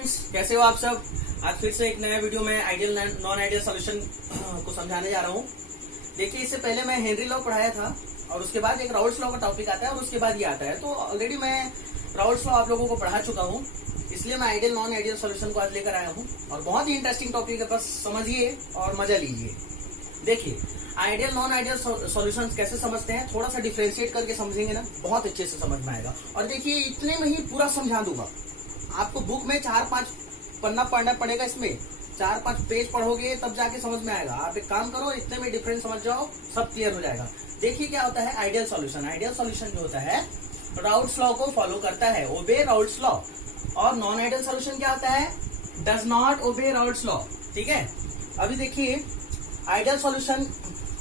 Friends, कैसे हो आप सब। आज फिर से एक नया वीडियो में आइडियल नॉन आइडियल सॉल्यूशन को समझाने जा रहा हूँ। देखिए, इससे पहले मैं हेनरी लॉ पढ़ाया था और उसके बाद एक राउल्ट्स लॉ का टॉपिक आता है और उसके बाद ये आता है। तो ऑलरेडी मैं राउल्ट्स लॉ आप लोगों को पढ़ा चुका हूँ, इसलिए मैं आइडियल नॉन आइडियल सॉल्यूशन को आज लेकर आया हूँ और बहुत ही इंटरेस्टिंग टॉपिक है। बस समझिए और मजा लीजिए। देखिए, आइडियल नॉन आइडियल सॉल्यूशंस कैसे समझते हैं, थोड़ा सा डिफरेंशिएट करके समझेंगे ना, बहुत अच्छे से समझ में आएगा। और देखिए, इतने में ही पूरा समझा दूंगा। आपको बुक में 4-5 पन्ना पढ़ना पड़ेगा, इसमें 4-5 पेज पढ़ोगे तब जाके समझ में आएगा। आप एक काम करो, इतने में डिफरेंस समझ जाओ, सब क्लियर हो जाएगा। देखिए क्या होता है आइडियल सॉल्यूशन। आइडियल सॉल्यूशन जो होता है राउल्ट्स लॉ को फॉलो करता है, ओबे राउल्ट्स लॉ। और नॉन आइडियल सॉल्यूशन क्या होता है, does not obey Raoult's law. ठीक है, अभी देखिए आइडियल सॉल्यूशन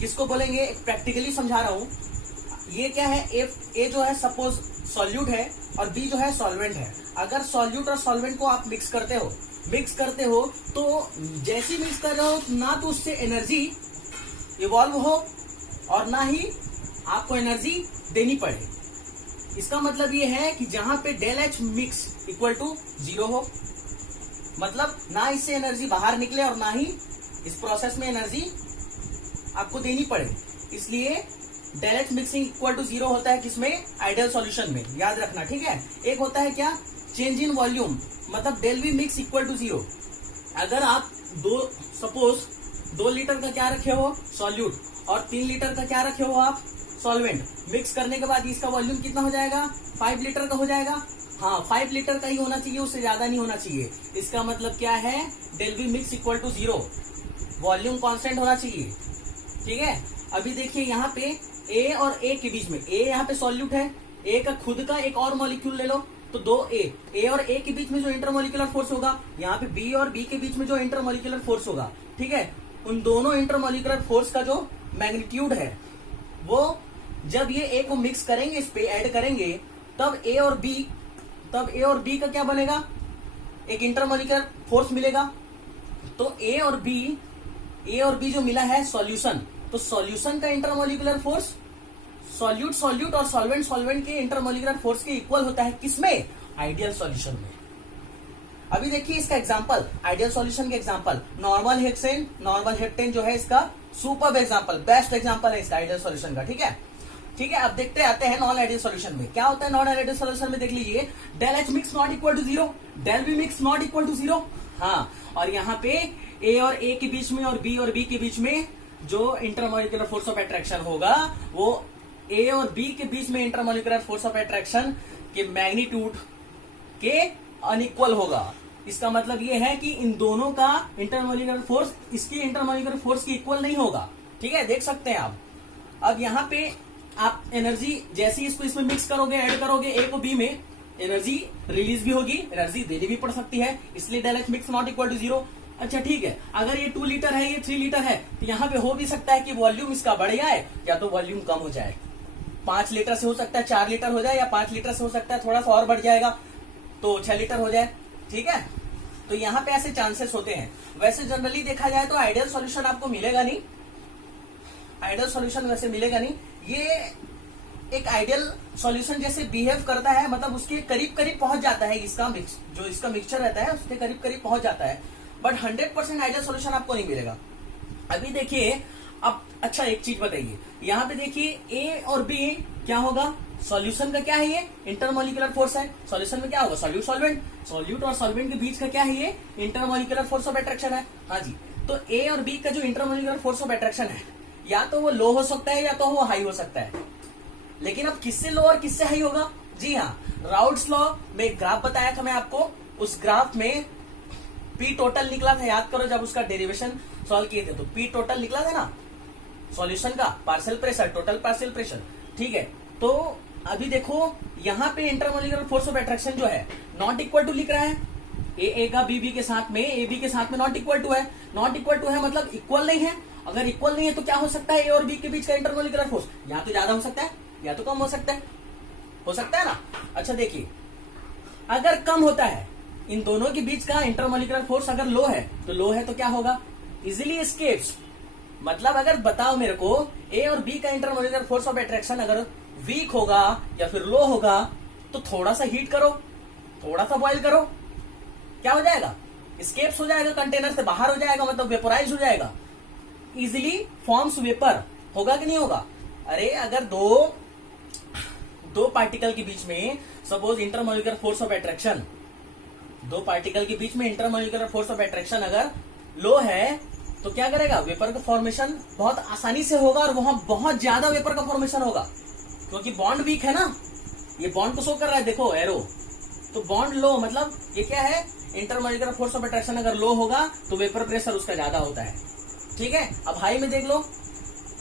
किसको बोलेंगे, प्रैक्टिकली समझा रहा हूं। ये क्या है, ए जो है सपोज सॉल्यूट है और बी जो है सॉल्वेंट है। अगर सॉल्यूट और सॉल्वेंट को आप मिक्स करते हो तो जैसे ही मिक्स कर रहे हो ना तो उससे एनर्जी इवॉल्व हो और ना ही आपको एनर्जी देनी पड़े। इसका मतलब ये है कि जहां पे del H mix equal to 0 हो, मतलब ना इससे एनर्जी बाहर निकले और ना ही इस प्रोसेस में एनर्जी आपको देनी पड़े। इसलिए del H mixing equal to 0 होता है किसमें, आइडियल सॉल्यूशन में। याद रखना, ठीक है। एक होता है क्या, चेंज इन वॉल्यूम, मतलब del V mix equal to 0। अगर आप सपोज 2 लीटर का क्या रखे हो, सॉल्यूट, और 3 लीटर का क्या रखे हो आप, सॉल्वेंट। मिक्स करने के बाद इसका वॉल्यूम कितना हो जाएगा, 5 लीटर का हो जाएगा। हाँ, 5 लीटर का ही होना चाहिए, उससे ज्यादा नहीं होना चाहिए। इसका मतलब क्या है, del V mix equal to 0, volume constant होना चाहिए। ठीक है, अभी देखिए यहाँ पे ए और ए के बीच में, ए यहाँ पे सॉल्यूट है, ए का खुद का एक और मॉलिक्यूल ले लो तो 2A और ए के बीच में जो इंटरमोलिकुलर फोर्स होगा, यहाँ पे बी और बी के बीच में जो इंटरमोलिकुलर फोर्स होगा, ठीक है, उन दोनों इंटरमोलिकुलर फोर्स का जो मैग्नीट्यूड है वो जब ये ए को मिक्स करेंगे, इस पे ऐड करेंगे, तब ए और बी का क्या बनेगा, एक इंटरमोलिकुलर फोर्स मिलेगा। तो ए और बी जो मिला है सॉल्यूशन, तो सॉल्यूशन का इंटरमोलिकुलर फोर्स सॉल्यूट और सॉल्वेंट के इंटरमोलिकुलर फोर्स के इक्वल होता है किसमें, आइडियल सॉल्यूशन में। अभी देखिए इसका एग्जांपल, आइडियल सॉल्यूशन के एग्जांपल, नॉर्मल हेप्टेन जो है इसका सुपर्ब एग्जांपल, बेस्ट एग्जांपल है इसका आइडियल सॉल्यूशन का। ठीक है, अब देखते आते हैं नॉन आइडियल सॉल्यूशन में। क्या होता है नॉन आइडियल सॉल्यूशन में, देख लीजिए, del H mix not equal to 0, del B mix not equal to 0। हाँ, और यहाँ पे ए और ए के बीच में और बी के बीच में जो इंटरमोलिकुलर फोर्स ऑफ अट्रैक्शन होगा, वो ए और बी के बीच में इंटरमोलिकुलर फोर्स ऑफ अट्रैक्शन के मैग्नीट्यूड के अनइक्वल होगा। इसका मतलब ये है कि इन दोनों का इंटरमोलिकुलर फोर्स इसकी इंटरमोलिकुलर फोर्स के इक्वल नहीं होगा। ठीक है, देख सकते हैं आप। अब यहाँ पे आप एनर्जी जैसे इसको इसमें मिक्स करोगे, ऐड करोगे ए को बी में, एनर्जी रिलीज भी होगी, एनर्जी देनी भी पड़ सकती है, इसलिए del H mix not equal to 0। अच्छा ठीक है, अगर ये 2 लीटर है, ये 3 लीटर है, तो यहाँ पे हो भी सकता है कि वॉल्यूम इसका बढ़ जाए या तो वॉल्यूम कम हो जाए। 5 लीटर से हो सकता है 4 लीटर हो जाए, या 5 लीटर से हो सकता है थोड़ा सा और बढ़ जाएगा तो 6 लीटर हो जाए। ठीक है, तो यहाँ पे ऐसे चांसेस होते हैं। वैसे जनरली देखा जाए तो आइडियल सॉल्यूशन आपको मिलेगा नहीं, आइडियल सॉल्यूशन वैसे मिलेगा नहीं। ये एक आइडियल सॉल्यूशन जैसे बिहेव करता है, मतलब उसके करीब पहुंच जाता है, इसका मिक्सचर रहता है उसके करीब पहुंच जाता है, बट 100% आइडियल सॉल्यूशन आपको नहीं मिलेगा। अभी देखिए, अब अच्छा एक चीज बताइए, यहाँ पे देखिए ए और बी क्या होगा, सॉल्यूशन का क्या है, ये इंटरमोलिकुलर फोर्स है। सॉल्यूशन में क्या होगा, सॉल्यूट और सॉल्वेंट के बीच का क्या है, ये इंटरमोलिकुलर फोर्स ऑफ अट्रैक्शन है। हाँ जी, तो ए और बी का जो इंटरमोलिकुलर फोर्स ऑफ अट्रैक्शन है, या तो वो लो हो सकता है या तो वो हाई हो सकता है। लेकिन अब किससे लो और किससे हाई होगा, जी हाँ, राउल्ट्स लॉ में एक ग्राफ बताया था मैं आपको, उस ग्राफ में पी टोटल निकला था, याद करो जब उसका डेरिवेशन सॉल्व किए थे तो पी टोटल निकला था ना, सॉल्यूशन का partial pressure, total partial pressure. ठीक है, तो अभी देखो यहाँ पे इंटरमोलिकुलर फोर्स ऑफ अट्रैक्शन जो है नॉट इक्वल टू लिख रहा है, ए का बी के साथ में, ए बी के साथ में नॉट इक्वल टू है। नॉट इक्वल टू है मतलब इक्वल नहीं है। अगर इक्वल नहीं है तो क्या हो सकता है, ए और बी के बीच का इंटरमोलिकुलर फोर्स या तो ज्यादा हो सकता है या तो कम हो सकता है ना। अच्छा देखिए, अगर कम होता है, इन दोनों के बीच का इंटरमोलिकुलर फोर्स अगर लो है तो क्या होगा, इजिली एस्केप्स। मतलब अगर बताओ मेरे को, ए और बी का इंटरमोलिकुलर फोर्स ऑफ अट्रैक्शन अगर वीक होगा या फिर लो होगा, तो थोड़ा सा हीट करो, थोड़ा सा बॉइल करो, क्या हो जाएगा, स्केप्स हो जाएगा, कंटेनर से बाहर हो जाएगा, मतलब वेपोराइज हो जाएगा, इजिली फॉर्म्स वेपर। होगा कि नहीं होगा? अरे अगर दो पार्टिकल के बीच में suppose intermolecular force of attraction, दो पार्टिकल के बीच में इंटरमोलिकुलर फोर्स ऑफ अट्रैक्शन अगर लो है तो क्या करेगा, वेपर का फॉर्मेशन बहुत आसानी से होगा और वहां बहुत ज्यादा वेपर का फॉर्मेशन होगा, क्योंकि बॉन्ड वीक है ना। ये बॉन्ड को शो कर रहा है, देखो एरो, तो बॉन्ड लो मतलब ये क्या है, इंटरमोलिकुलर फोर्स ऑफ अट्रैक्शन अगर लो होगा तो वेपर प्रेशर उसका ज्यादा होता है। ठीक है, अब हाई में देख लो,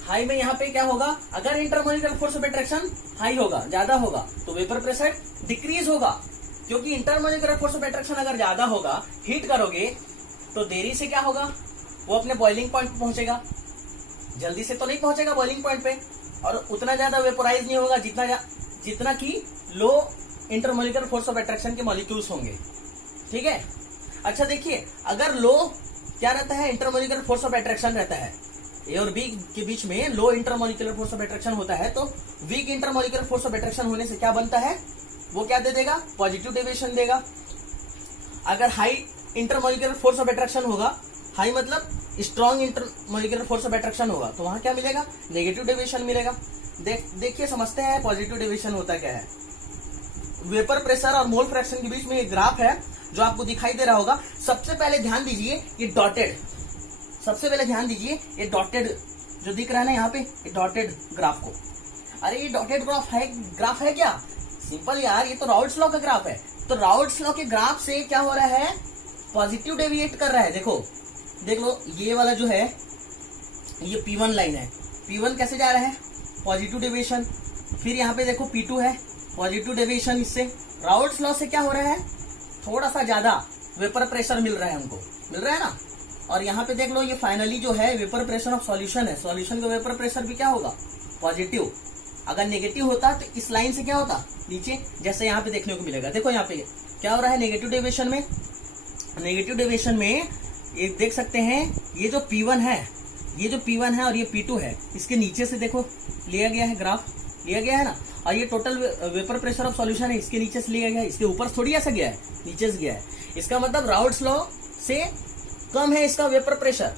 हाई में यहाँ पे क्या होगा, अगर intermolecular force of attraction high होगा, ज्यादा होगा, तो वेपर प्रेशर डिक्रीज होगा, क्योंकि इंटरमोलिकुलर फोर्स ऑफ अट्रैक्शन अगर ज्यादा होगा, हीट करोगे तो देरी से क्या होगा, वो अपने बॉइलिंग पॉइंट पे पहुंचेगा, जल्दी से तो नहीं पहुंचेगा बॉइलिंग पॉइंट पे, और उतना ज्यादा वेपोराइज नहीं होगा जितना कि लो इंटरमोलिकुलर फोर्स ऑफ अट्रैक्शन के मॉलिक्यूल्स होंगे। ठीक है, अच्छा देखिए, अगर लो क्या रहता है, इंटरमोलिकुलर फोर्स ऑफ अट्रैक्शन रहता है, ए और बी के बीच में low intermolecular force of attraction होता है, तो weak intermolecular force of attraction होने से क्या बनता है, वो क्या दे देगा, पॉजिटिव डेविएशन देगा। अगर high intermolecular force of attraction होगा, हाई मतलब strong intermolecular force of attraction होगा, तो वहां क्या मिलेगा, नेगेटिव डेविएशन मिलेगा। देखिए समझते हैं पॉजिटिव डेविएशन होता क्या है। वेपर प्रेशर और मोल फ्रैक्शन के बीच में एक ग्राफ है जो आपको दिखाई दे रहा होगा। सबसे पहले ध्यान दीजिए ये डॉटेड, सबसे पहले ध्यान दीजिए ये डॉटेड जो दिख रहा है ना यहाँ पे, ये डॉटेड ग्राफ को, अरे ये डॉटेड ग्राफ है क्या, सिंपल यार, ये तो राउल्ट्स लॉ का ग्राफ है। तो राउल्ट्स लॉ के ग्राफ से क्या हो रहा है, पॉजिटिव डेविएट कर रहा है। देखो देख लो, ये वाला जो है ये P1 लाइन है, P1 कैसे जा रहा है, पॉजिटिव डेविएशन, फिर यहाँ पे देखो P2 है, पॉजिटिव डेविएशन। इससे राउल्ट्स लॉ से क्या हो रहा है, थोड़ा सा ज्यादा वेपर प्रेशर मिल रहा है हमको, मिल रहा है ना। और यहाँ पे देख लो, ये फाइनली जो है वेपर प्रेशर ऑफ सॉल्यूशन है, सॉल्यूशन का वेपर प्रेशर भी क्या होगा, पॉजिटिव। अगर नेगेटिव होता तो इस लाइन से क्या होता, नीचे, जैसे यहाँ पे देखने को मिलेगा। देखो यहाँ पे क्या हो रहा है, नेगेटिव डेविएशन में, नेगेटिव डेविएशन में ये देख सकते हैं, ये जो P1 है, ये जो P1 है और ये P2 है, इसके नीचे से देखो लिया गया है, ग्राफ लिया गया है ना, और ये total vapour pressure of solution है, इसके नीचे से लिया गया है, इसके ऊपर थोड़ी ऐसा गया है, नीचे से गया है। इसका मतलब राउल्ट्स लॉ से कम है इसका वेपर प्रेशर,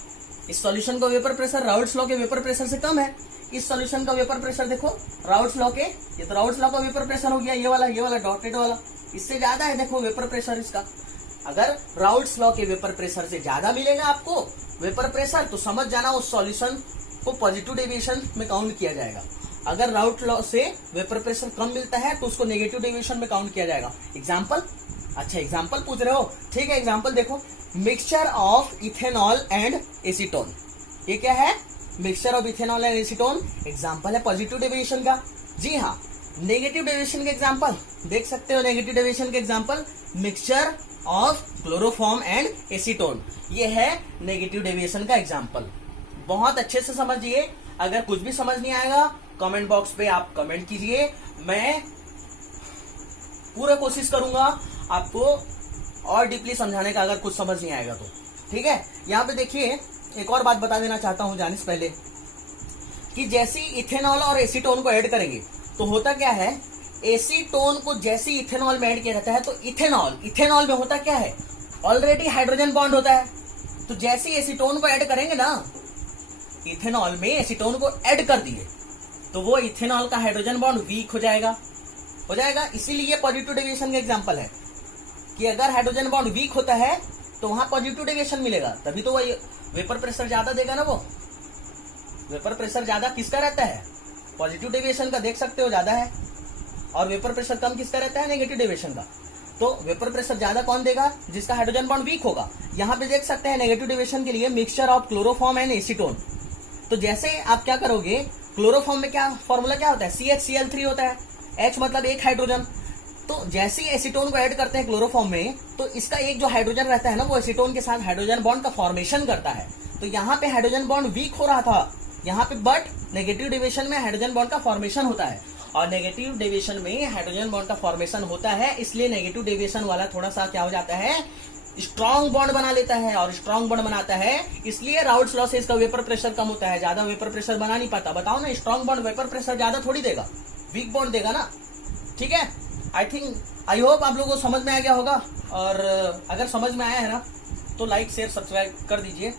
इस सॉल्यूशन का वेपर प्रेशर राउल्ट्स लॉ के वेपर प्रेशर से कम है। इस सॉल्यूशन का वेपर प्रेशर देखो राउल्ट्स लॉ के, ये तो राउल्ट्स लॉ का वेपर प्रेशर हो गया, ये वाला डॉटेड वाला, इससे ज्यादा है देखो वेपर प्रेशर इसका। अगर राउल्ट्स लॉ के वेपर प्रेशर से ज्यादा मिलेगा आपको वेपर प्रेशर, तो समझ जाना उस सॉल्यूशन को पॉजिटिव डेविएशन में काउंट किया जाएगा। अगर राउल्ट्स लॉ से वेपर प्रेशर कम मिलता है तो उसको नेगेटिव डेविएशन में काउंट किया जाएगा। एग्जाम्पल, अच्छा एग्जाम्पल पूछ रहे हो, ठीक है एग्जाम्पल देखो, mixture of ethanol and acetone, ये क्या है, mixture of ethanol and acetone, example है पॉजिटिव डेविएशन का। जी हाँ, नेगेटिव डेविएशन के एग्जाम्पल देख सकते हो, नेगेटिव डेविएशन के example mixture of chloroform and acetone, ये है नेगेटिव डेविएशन का एग्जाम्पल। बहुत अच्छे से समझिए, अगर कुछ भी समझ नहीं आएगा कमेंट बॉक्स पे आप कमेंट कीजिए, मैं पूरा कोशिश करूंगा आपको और डीपली समझाने का, अगर कुछ समझ नहीं आएगा तो। ठीक है, यहाँ पे देखिए एक और बात बता देना चाहता हूं जाने से पहले, कि जैसे इथेनॉल और एसीटोन को ऐड करेंगे तो होता क्या है, एसीटोन को जैसे इथेनॉल में ऐड किया जाता है तो इथेनॉल में होता क्या है, ऑलरेडी हाइड्रोजन बॉन्ड होता है। तो जैसे एसीटोन को ऐड करेंगे ना, इथेनॉल में एसीटोन को ऐड कर दिए तो वो इथेनॉल का हाइड्रोजन बॉन्ड वीक हो जाएगा। इसीलिए पॉजिटिव डेविएशन का एग्जांपल है कि अगर हाइड्रोजन बॉन्ड वीक होता है तो वहां पॉजिटिव डेविएशन मिलेगा, तभी तो वही वेपर प्रेशर ज्यादा देगा ना। वो वेपर प्रेशर ज्यादा किसका रहता है, पॉजिटिव डेविएशन का, देख सकते हो ज्यादा है, और वेपर प्रेशर कम किसका रहता है, नेगेटिव डेविएशन का। तो वेपर प्रेशर ज्यादा कौन देगा, जिसका हाइड्रोजन बॉन्ड वीक होगा। यहाँ पे देख सकते हैं नेगेटिव डेविएशन के लिए mixture of chloroform and acetone. तो जैसे आप क्या करोगे, क्लोरोफॉर्म में क्या फॉर्मूला क्या होता है, CHCl3 होता है, H मतलब एक हाइड्रोजन। तो जैसे ही एसीटोन को ऐड करते हैं क्लोरोफॉर्म में, तो इसका एक जो हाइड्रोजन रहता है ना, वो एसीटोन के साथ हाइड्रोजन बॉन्ड का फॉर्मेशन करता है। तो यहाँ पे हाइड्रोजन बॉन्ड वीक हो रहा था यहाँ पे, बट नेगेटिव डेविएशन में हाइड्रोजन बॉन्ड का फॉर्मेशन होता है, और नेगेटिव डेविएशन में हाइड्रोजन बॉन्ड का फॉर्मेशन होता है, इसलिए नेगेटिव डेविएशन वाला थोड़ा सा क्या हो जाता है, स्ट्रॉन्ग बॉन्ड बना लेता है, और स्ट्रॉन्ग बॉन्ड बनाता है, इसलिए राउल्ट्स लॉ से इसका वेपर प्रेशर कम होता है, ज्यादा वेपर प्रेशर बना नहीं पाता। बताओ ना, स्ट्रॉन्ग बॉन्ड वेपर प्रेशर ज्यादा थोड़ी देगा, वीक बॉन्ड देगा ना। ठीक है, आई थिंक, आई होप आप लोगों को समझ में आ गया होगा। और अगर समझ में आया है ना तो लाइक शेयर सब्सक्राइब कर दीजिए,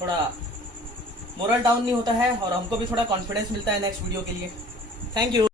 थोड़ा मोरल डाउन नहीं होता है और हमको भी थोड़ा कॉन्फिडेंस मिलता है नेक्स्ट वीडियो के लिए। Thank you.